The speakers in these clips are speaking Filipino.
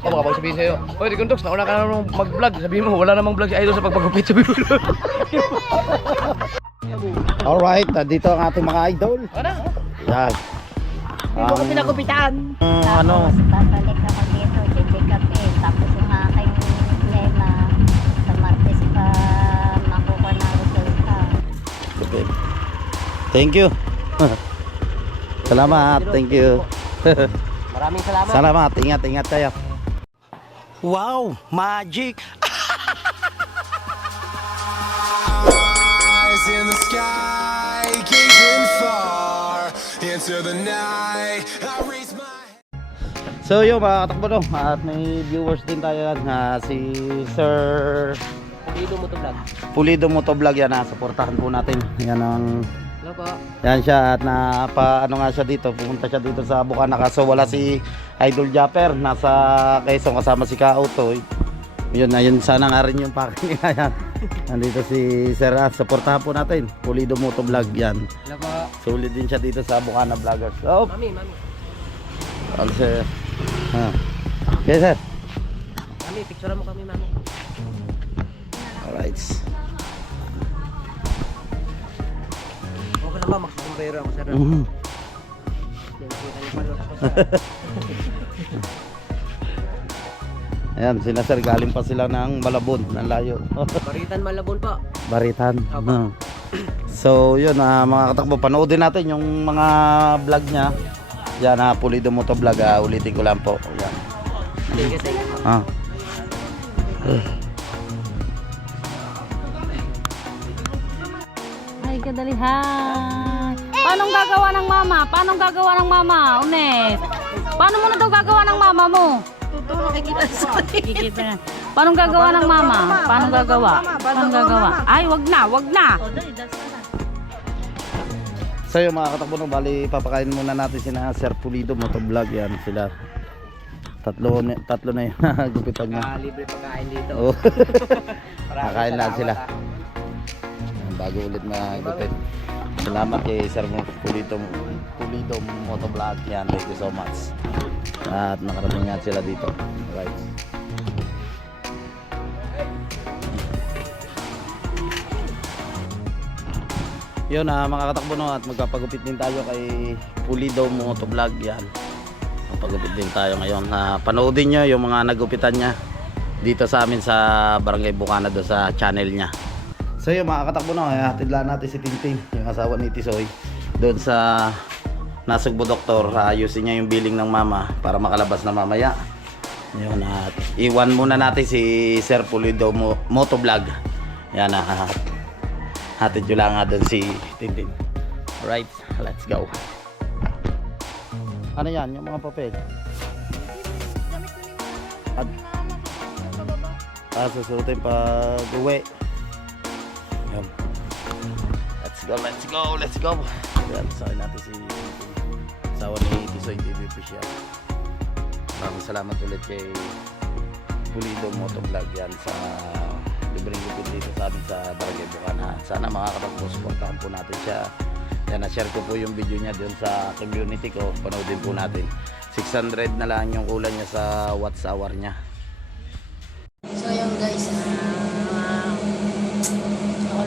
O baka pag sabihin sa'yo, Hoy, Ricondox, nauna ka na mag-vlog. Sabihin mo, wala namang vlog si Idol sa pagpagupit. Sabihin mo. Alright, dito ang ating mga idol. Ano? Yan. Hindi ko pinagupitan. Ang ano, Babalik ako dito, check up eh. Tapos yung aking lema, sa Martes pa makuha na resulta. okay. Thank you. Salamat, thank you. Maraming salamat. Salamat, ingat, ingat kayo. Wow, magic! eyes in the sky, gazing far into the night. I raise my So yun mga katakbo no, at may viewers din tayo yan na si Sir Dito mo to vlog. Pulido Motovlog yan na suportahan po natin. Yan ang Hello po. yan siya at na pa ano nga siya dito, pumunta siya dito sa Bukana kaso wala si Idol Japper nasa Quezon kasama si Kauto. Yun na yun sana nga rin yung packing niya yan. Nandito si Sir at suportahan po natin. Pulido Motovlog yan. Hello po. Sulit din siya dito sa Bukana Vloggers. So, Mami, mami. all sir. Ha. Okay sir. Mami, picture mo kami, mami. Alright. Okay lang ba? Magsusumbero ako sa Mhm. Ayan, sila sir, galing pa sila ng Malabon, ng layo. Baritan Malabon po. Baritan. Opo. So, yun, ah, mga katakbo, panoodin natin yung mga vlog niya. Yan, ha, Pulido Moto Vlog, ah, ulitin ko lang po. Yan. Thank you, thank you. Ah. Kadalihan. Paano gagawa ng mama? Paano gagawa ng mama? Unes. Paano mo na daw gagawa ng mama mo? Tutulong kita sa Kikita na. Paano gagawa ng mama? Paano gagawa? Paano gagawa? Ay, wag na, wag na. So, yung mga katakbo, bali, papakain muna natin sina Sir Pulido Moto Vlog. Yan, sila. Tatlo, tatlo na yun. Gupitan niya. Ah, libre pagkain dito. Oo. Maraming Kakain lang sila. Bago ulit magupit. Salamat kay Sir Pulido, Pulido Moto Vlog. Yan, thank you so much. At nakarating nga sila dito. Right. Yun na mga katakbo no at magpapagupit din tayo kay Pulido Moto Vlog yan. Magpagupit din tayo ngayon. na panoodin nyo yung mga nagupitan niya dito sa amin sa Barangay Bukana do sa channel niya. So yun mga katakbo no, eh, hatid lang natin si Tintin, yung asawa ni Tisoy doon sa Nasugbo Doktor. Ayusin niya yung billing ng mama para makalabas na mamaya. Yun at iwan muna natin si Sir Pulido Mo Motovlog. Yan at hatid nyo lang nga doon si Tintin. Alright, let's go. Ano yan? Yung mga papel? At, ah, susutin pag uwi. Yan. Let's go, let's go, let's go. Yan, sakay natin si asawa ni Tisoy TV Official. Maraming salamat ulit kay Pulido Motovlog yan sa libreng lupit dito sa amin sa Barangay Bukana. Sana makakapag-po, supportahan po natin siya. Yan, na-share ko po yung video niya doon sa community ko. Panoodin po natin. 600 na lang yung kulang niya sa watts hour niya.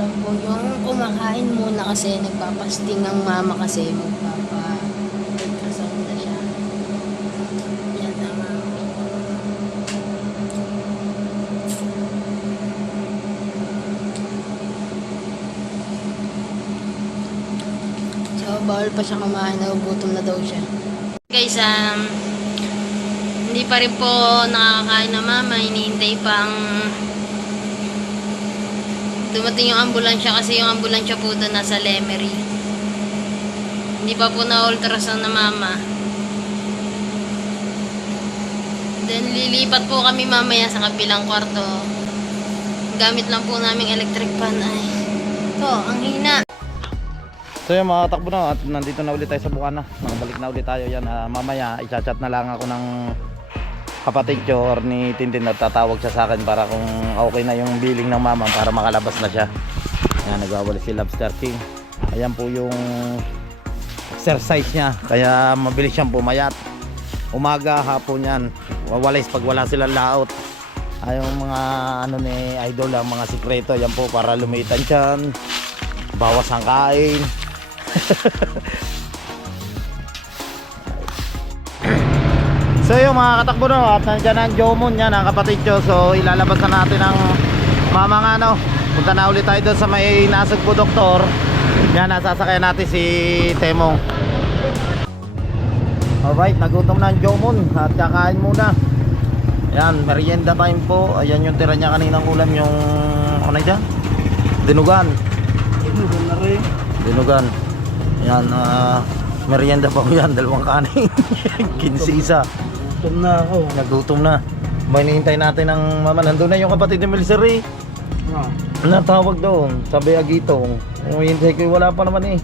Lang po yung kumakain muna kasi nagpapasting ang mama kasi magpapa ultrasound na siya. Yan na mama. So bawal pa siya kumain, nagugutom na daw siya. Guys, um, hindi pa rin po nakakain na mama, hinihintay pang dumating yung ambulansya kasi yung ambulansya po doon nasa Lemery. Hindi pa po na-ultrasound na mama. Then lilipat po kami mamaya sa kabilang kwarto. Gamit lang po namin electric fan ay. To, ang hina. So yung mga takbo na at nandito na ulit tayo sa Bukana. Nakabalik na ulit tayo yan. Ah, mamaya i-chat na lang ako ng kapatid ko or ni Tintin na tatawag siya sa akin para kung okay na yung billing ng mama para makalabas na siya. Yan, nagwawala si Lobster King. Ayan po yung exercise niya. Kaya mabilis siyang pumayat. Umaga, hapon yan. wawalis pag wala silang laot. Ay yung mga ano ni idol ang mga sikreto yan po para lumitan siyan. Bawas ang kain. So yung mga katakbo no, at nandiyan ang Jomon yan, ang kapatid ko. So ilalabas na natin ang mamang ano. Punta na ulit tayo doon sa may nasugpo doktor. Yan, nasasakayan natin si Temong. Alright, nagutom na ang Jomon at kakain muna. Yan, merienda time po. Ayan yung tira niya kaninang ulam yung ano na dyan? Dinugan. Dinugan na rin. Dinugan. Yan, ah, merienda pa ko yan, dalawang kanin. Kinsisa. Nagutom na ako. Nagutom na. May hinihintay natin ng mama. Nandun na yung kapatid ni Milseri. Ano tawag doon? Sabi. Yung hintay ko wala pa naman eh.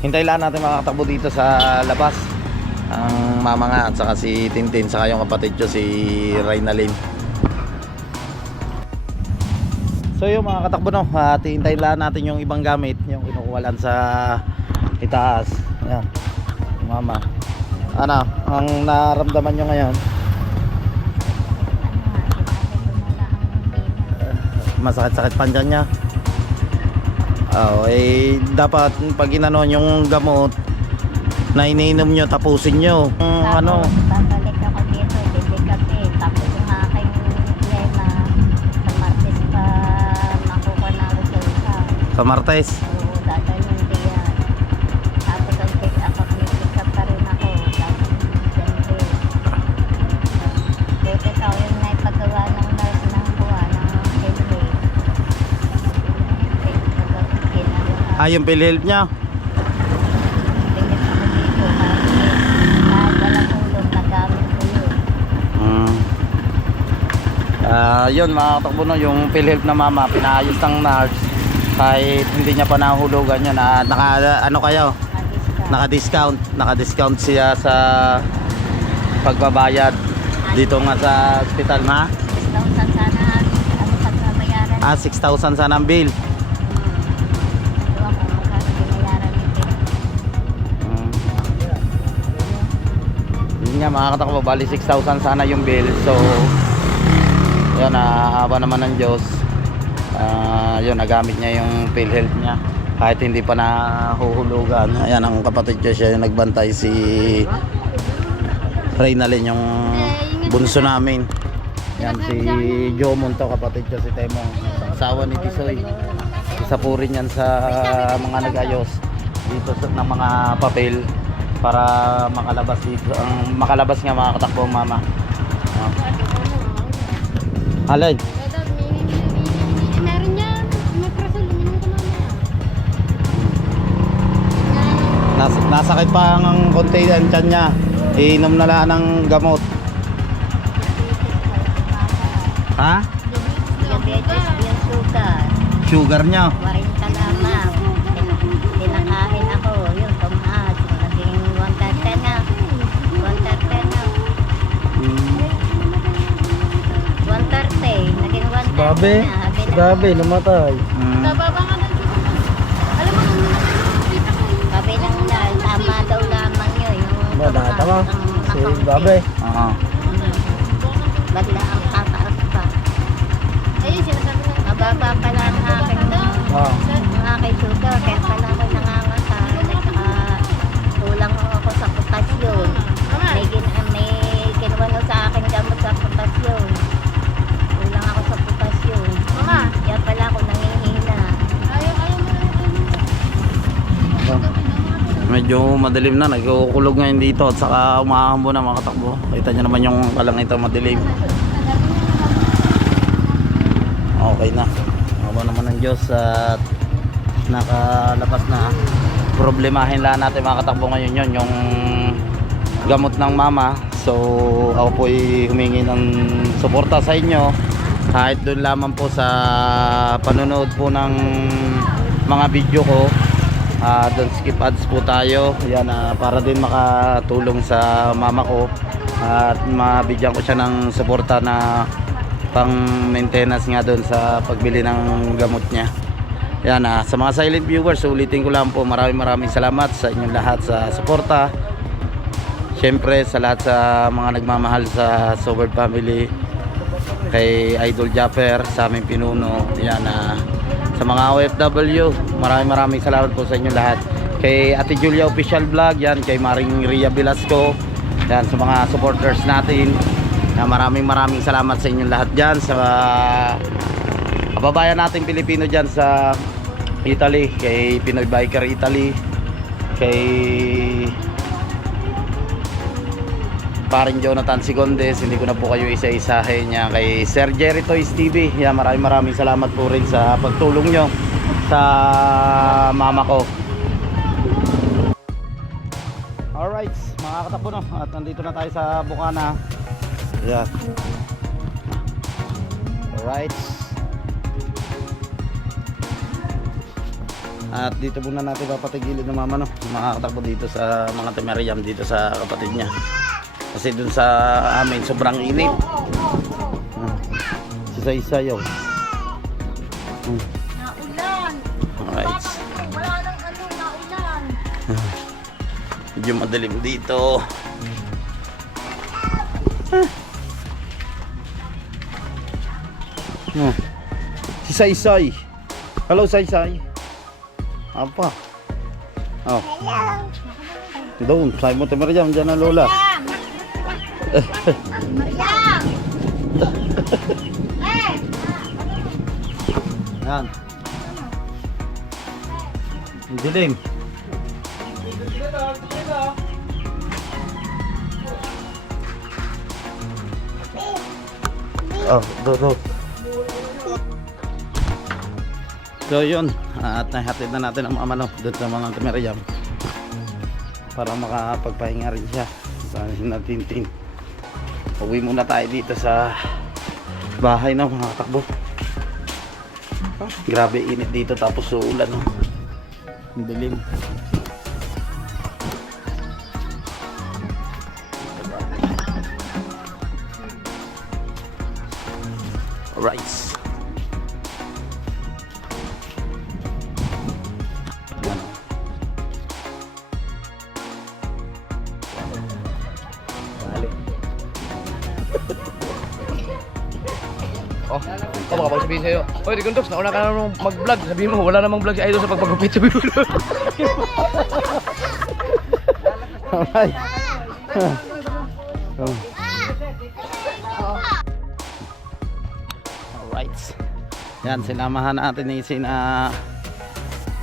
Hintay lang natin makakatakbo dito sa labas. Ang mama nga at saka si Tintin saka yung kapatid ko si Raynalyn. So yung mga katakbo no, at hintayin lang natin yung ibang gamit, yung kinukuwalan sa itaas. Ayan. Mama. Ano, ang naramdaman nyo ngayon? Masakit-sakit pa dyan niya. Oo, eh dapat pag inano yung gamot na iniinom nyo, tapusin nyo. Mm, ano, Babalik ako dito, eh. Tapos yung aking lema, sa Martes pa makuha na resulta. sa Martes. Ah, yung PhilHealth niya. Hulog, nagamit ko yun. Ah, yun mga katakbo no, yung PhilHealth na mama, pinaayos ng nurse kahit hindi niya pa nahulugan yun. Ah, naka, ano kayo? Naka-discount. Naka-discount siya sa pagbabayad dito nga sa hospital na. 6,000 sana ano pagbabayaran. Ah, 6,000 sana ang bill. Nga mga katakbo, bali 6,000 sana yung bill. So, yun, naahaba naman ng Diyos. Ah, yun, nagamit niya yung PhilHealth niya. Kahit hindi pa nahuhulugan. Ayan, ang kapatid ko siya yung nagbantay si Reynalyn, yung bunso namin. Yan, si Joe Monto, kapatid ko si Temong. Asawa ni Tisoy. Isa po rin yan sa mga nagayos dito sa ng mga papel para makalabas dito ang makalabas nga mga katakbo mama. Oh. Alay, nas nasakit pa ang konti ang tiyan niya. Iinom na lang ng gamot. Ha? Sugar. Sugar niya. Babe, na. Na- babe, namatay. Mm. Bababa nga ng sugar. Alam mo, nung nakita ko yung Sabi lang na, tama daw lamang yun. Yung Ba, tama. ang Si babe. Oo. Mm. Bagla ang tataas pa. Ayun, sinasabi nga. Mababa pala ang aking Oo. ang aking sugar. Kaya pala Medyo madilim na, nagkukulog ngayon dito at saka umahambo na mga katakbo. Kita nyo naman yung kalangitang madilim. Okay na. Awa naman ng Diyos at nakalabas na. Problemahin lang natin mga katakbo ngayon yun, yung gamot ng mama. So ako po ay humingi ng suporta sa inyo. Kahit doon lamang po sa panonood po ng mga video ko. Ah, don't skip ads po tayo. Yan ah, para din makatulong sa mama ko at mabigyan ko siya ng suporta na pang maintenance nga doon sa pagbili ng gamot niya. Yan ah, sa mga silent viewers, ulitin ko lang po maraming maraming salamat sa inyong lahat sa suporta. Siyempre sa lahat sa mga nagmamahal sa Sober Family, kay Idol Japper, sa aming pinuno, yan na sa mga OFW, maraming maraming salamat po sa inyo lahat. Kay Ate Julia Official Vlog, yan, kay Maring Ria Velasco, yan, sa mga supporters natin. Yan, maraming maraming salamat sa inyo lahat dyan, sa kababayan natin Pilipino dyan sa Italy, kay Pinoy Biker Italy, kay paring Jonathan Sigondes, hindi ko na po kayo isa-isahin niya kay Sir Jerry Toys TV. Yan, maraming maraming salamat po rin sa pagtulong nyo sa mama ko. Alright, mga katakbo no, at nandito na tayo sa Bukana. Yan. Alright. At dito muna natin papatigilid ng mama no, mga katakbo dito sa mga temeriam dito sa kapatid niya. Kasi dun sa amin sobrang init. Ah, Sa isayaw. Hmm. Naulan. Alright. Wala nang ano, naulan. Medyo madilim dito. Ah. Si Saysay. Hello Saysay. Apa? Oh. Doon, sabi mo Mariam, dyan ang lola. Mariam! Yan. Ang dilim. Oh, do, do. So yun, at nahatid na natin ang mga mano doon sa mga kamerayam para makapagpahinga rin siya sa natintin. Uwi muna tayo dito sa bahay ng mga takbo. Grabe init dito tapos uulan no. Ang dilim. Alright. Sa'yo. Oy, Ricondox, nauna ka na nung mag-vlog. Sabihin mo, wala namang vlog si Idol sa pagpagupit. Sabihin mo. Alright. Oh. Alright. Yan, sinamahan natin ni sina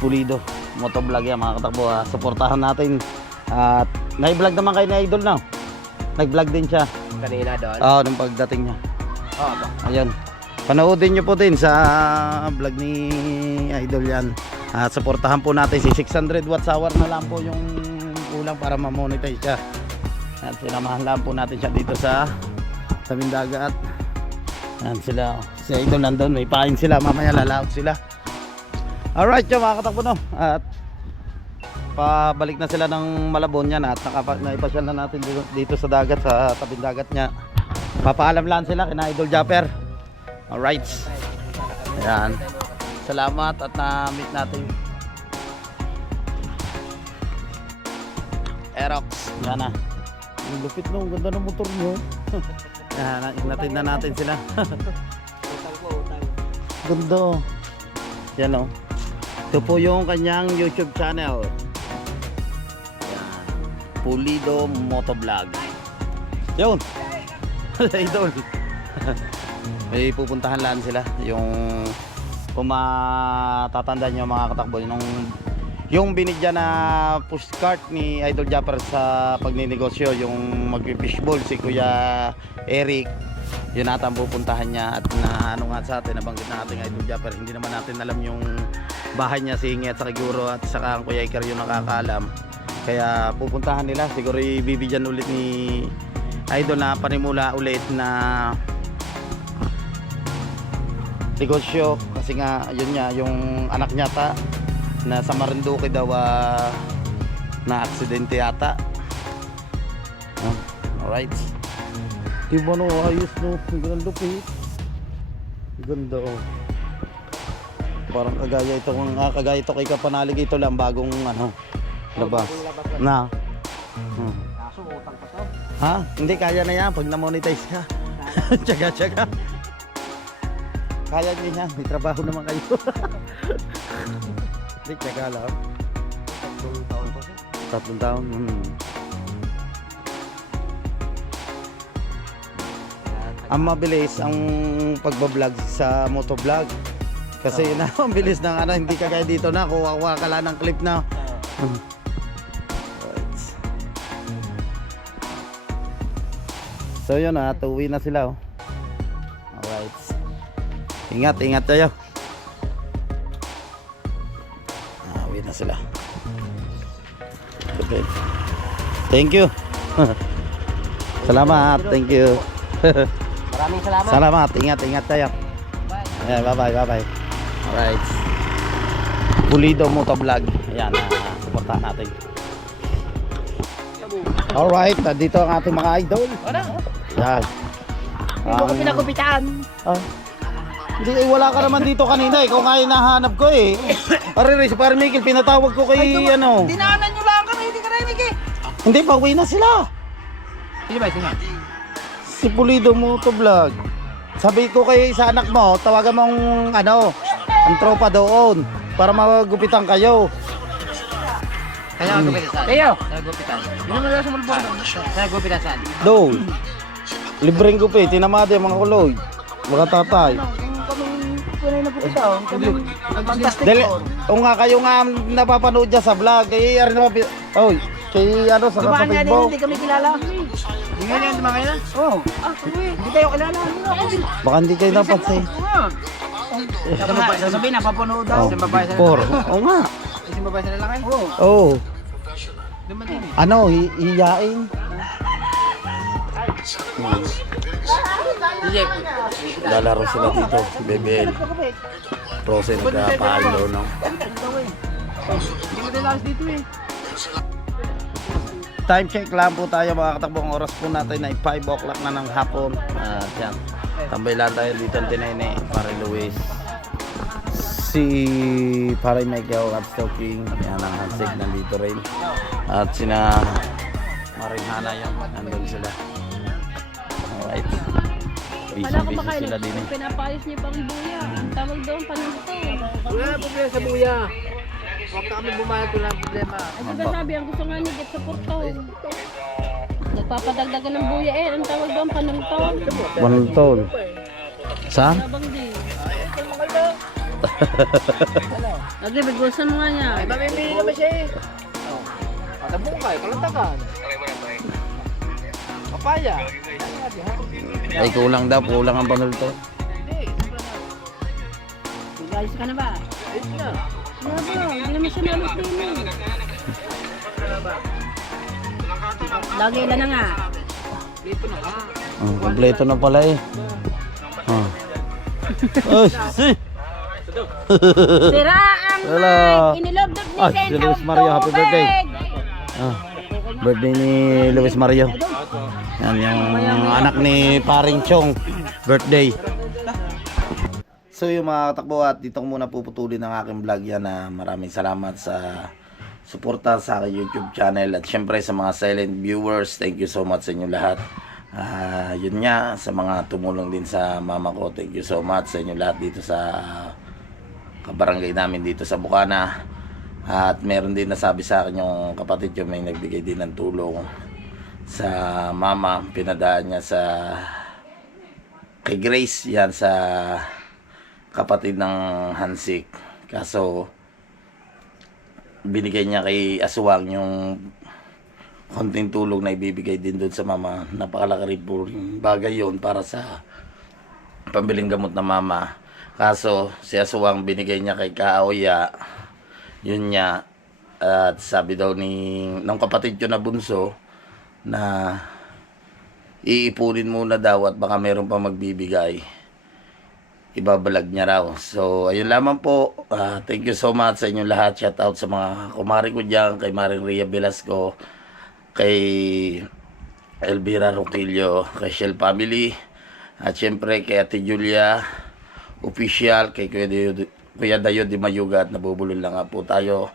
Pulido. Motovlog yan mga katakbo. ha. Suportahan natin. At nai-vlog naman kayo ni Idol na. Nag-vlog din siya. Kanina doon. Oo, nung pagdating niya. Oh, ba? Panoodin nyo po din sa vlog ni Idol yan. At suportahan po natin si 600 watts hour na lang po yung kulang para ma-monetize siya. At sinamahan lang po natin siya dito sa sa Mindagat. Yan sila. Si Idol nandun. May pain sila. Mamaya lalaot sila. Alright yung mga katakbo no. At pabalik na sila ng Malabon yan at nakapa, naipasyal na natin dito, dito sa dagat sa tabing dagat niya papaalam lang sila kina Idol Japper alright. Ayan. Salamat at na-meet natin. Aerox. Yan na. Ang lupit no ang ganda ng motor mo yan natin na natin sila. Ganda. Yan oh ito po yung kanyang YouTube channel. Yan Pulido Motovlog. Yun. Idol may pupuntahan lang sila. Yung kung matatandaan nyo mga katakbo yung yung binigyan na postcard ni Idol Japper sa pagninegosyo yung magpipishball si Kuya Eric yun ata ang pupuntahan niya. At na ano nga sa atin nabanggit na ating Idol Japper hindi naman natin alam yung bahay niya si Inge at sa Siguro at saka ang Kuya Iker yung nakakaalam. Kaya pupuntahan nila. Siguro ibibigyan ulit ni idol na panimula ulit na negosyo kasi nga yun nga yung anak niya ta na sa Marinduque daw ah, na aksidente yata. Oh, alright. Di ba no ayos no? Ang ganda lupit Ang ganda oh. Parang kagaya ito kung ah, kagaya ito kay Kapanalig ito lang bagong ano labas. Na? Hmm. Ha? Hindi, kaya na yan. Pag na-monetize ka. tsaga, tsaga. Kaya nyo yan. May trabaho naman kayo. Hindi, tsaga lang. Tatlong taon. Hmm. Ang mabilis ang pagbablog sa motovlog. Kasi na, ang bilis ng ano, hindi kagaya dito na, kuha-kuha ka lang ng clip na. So yun na, tuwi na sila oh. Ingat, ingat tayo. Ah, uwi na sila. Okay. Thank you. salamat, thank you. Maraming salamat. salamat, ingat, ingat tayo. Ayan, bye-bye, bye-bye. Alright. Pulido Motovlog. Ayan, uh, suportahan natin. Alright, nandito ang ating mga idol. Ano? Yan. Hindi ko pinakupitan. Ah. Hindi, eh, wala ka naman dito kanina. Ikaw nga yung nahanap ko eh. Pare, si Pare Miguel, pinatawag ko kay ano. Dinaanan nyo lang kami, hindi ka narinig eh. Hindi, pauwi na sila. Sino ba, sino? Si Pulido Motovlog. Sabi ko kay sa anak mo, tawagan mong ano, ang tropa doon para magupitan kayo. Kaya ang gupitan saan? Kayo! Sa gupitan. Hindi naman lang sa mulbon. Sa gupitan saan? Doon. Libreng gupit, tinamada yung mga kuloy. Mga tatay. Fantastic. Dali, o nga kayo nga ang napapanood dyan sa vlog. Eh, ari naman, oy, kay ano, sa, sa Facebook. kami kilala. Hindi nga yan, tumakay na? Oo. Ah, hindi tayo kilala. Baka hindi kayo napansin. Sasabihin, napapanood daw. Oh, Sa babae sa Por. Oo nga. Sa babae sa lalaki? Oo. Oo. Dumating eh. Ano, hi hiyain? Lalaro sila dito, Bebel. Rose no? Lakas dito eh. Time check lang po tayo mga katakbong oras po natin ay 5 o'clock na ng hapon. At yan, tambay lang tayo dito ang tinene, pare Luis. Si pare Michael at Stoking, yan ang handshake nandito rin. At sina Marinhana yun, nandun sila. Alright. Busy busy sila din eh. Pinapayos niyo pang buya. Ang tawag doon, panunto. Wala problema sa buya. Huwag kami bumayad ko lang problema. Ay, sabi, ang gusto nga niya, get sa portol. Nagpapadagdagan ng buya eh. Ang tawag doon, panungtol. Banultol. Saan? Sabang din. Lagi, bigusan mo nga niya. Ay, mamimili naman siya eh. Oh. Katabungkay, kalantakan. Papaya. Ay kulang daw, kulang ang banultol. Guys, ka na ba? Ayun na. Wala ba? Hindi naman siya nalos din eh. Lagi ilan na nga. Dito na ka. Oh, kompleto na pala eh. Oh. Oh, si. Sira ang Hello. mic! Inilobdog ni Ay, si Luis Mario, happy birthday. Ah, birthday ni Luis Mario. Yan yung anak ni Paring Chong. Birthday. So yung mga katakbo at dito ko muna puputulin ang aking vlog yan na maraming salamat sa suporta sa aking YouTube channel. At syempre sa mga silent viewers thank you so much sa inyo lahat. Ah, yun nga sa mga tumulong din sa mama ko thank you so much sa inyo lahat dito sa kabarangay namin dito sa Bukana. At meron din nasabi sa akin yung kapatid ko may nagbigay din ng tulong sa mama pinadaan niya sa kay Grace yan sa kapatid ng Hansik. Kaso binigay niya kay Aswang yung konting tulong na ibibigay din doon sa mama. Napakalaki rin bagay yon para sa pambiling gamot na mama. Kaso si Aswang binigay niya kay Kaoya yun niya at sabi daw ni ng kapatid ko na bunso na iipunin muna daw at baka meron pa magbibigay ibabalag niya raw. So, ayun lamang po. Ah, thank you so much sa inyong lahat. Shout out sa mga kumari ko dyan, kay Maring Ria Velasco, kay Elvira Roquillo, kay Shell Family, at syempre kay Ate Julia, official, kay Kuya Dayo, Kuya Dayo Di Mayuga at nabubulol lang nga po tayo.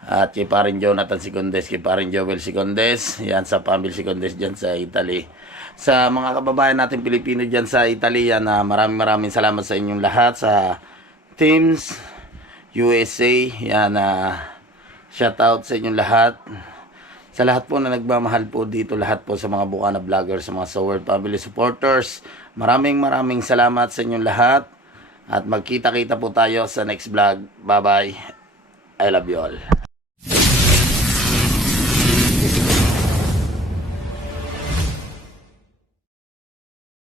At kay parin Jonathan Sicondes, kay parin Joel Sicondes, yan sa family Sicondes dyan sa Italy. Sa mga kababayan natin Pilipino dyan sa Italy, yan, ah, maraming maraming salamat sa inyong lahat sa Teams USA, yan, ah, shout out sa inyong lahat. Sa lahat po na nagmamahal po dito, lahat po sa mga Bukana vloggers, sa mga Soward family supporters, maraming maraming salamat sa inyong lahat. At magkita-kita po tayo sa next vlog. Bye-bye. I love you all.